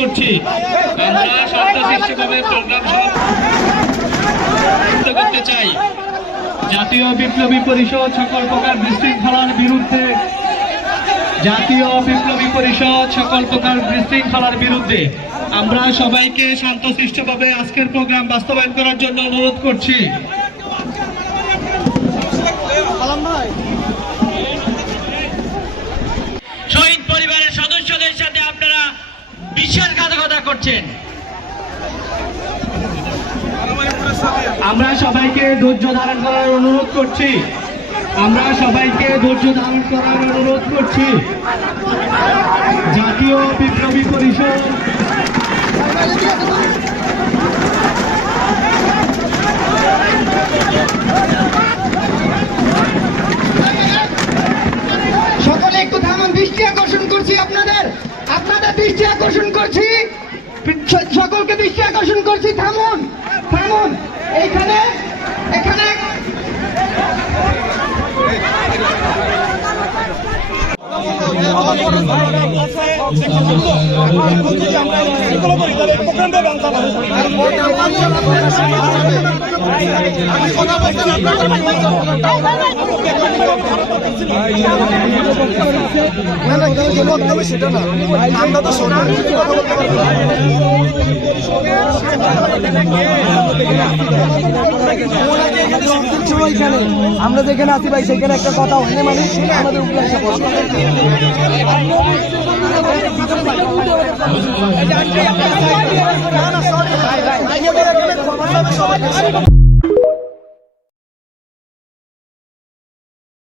করছি আমরা শান্তশিষ্টভাবে প্রোগ্রাম সমাপ্ত করতে চাই। জাতীয় বিপ্লবী পরিষদ সকল প্রকার বিশৃঙ্খলার বিরুদ্ধে, জাতীয় বিপ্লবী পরিষদ সকল প্রকার বিশৃঙ্খলার বিরুদ্ধে আমরা সবাইকে শান্তশিষ্টভাবে আজকের প্রোগ্রাম বাস্তবায়ন করার জন্য অনুরোধ করছি। শহীদ পরিবারের সদস্যদের সাথে আপনারা বিশ্বাসঘাতকতা করছেন। আমরা সবাইকে ধৈর্য ধারণ করার অনুরোধ করছি। আমরা সবাইকে ধৈর্য ধারণ করার অনুরোধ করছি। জাতীয় বিপ্লবী পরিষদ সকলে একটু থামান, দৃষ্টি আকর্ষণ করছি আপনাদের দৃষ্টি আকর্ষণ করছি, সকলকে দৃষ্টি আকর্ষণ করছি। থামুন থামুন, এখানে এখানে সেটা না, আমরা তো আমরা যেখানে আছি ভাই সেখানে একটা কথা হলে মানে আমাদের উপরে এসে পড়ে।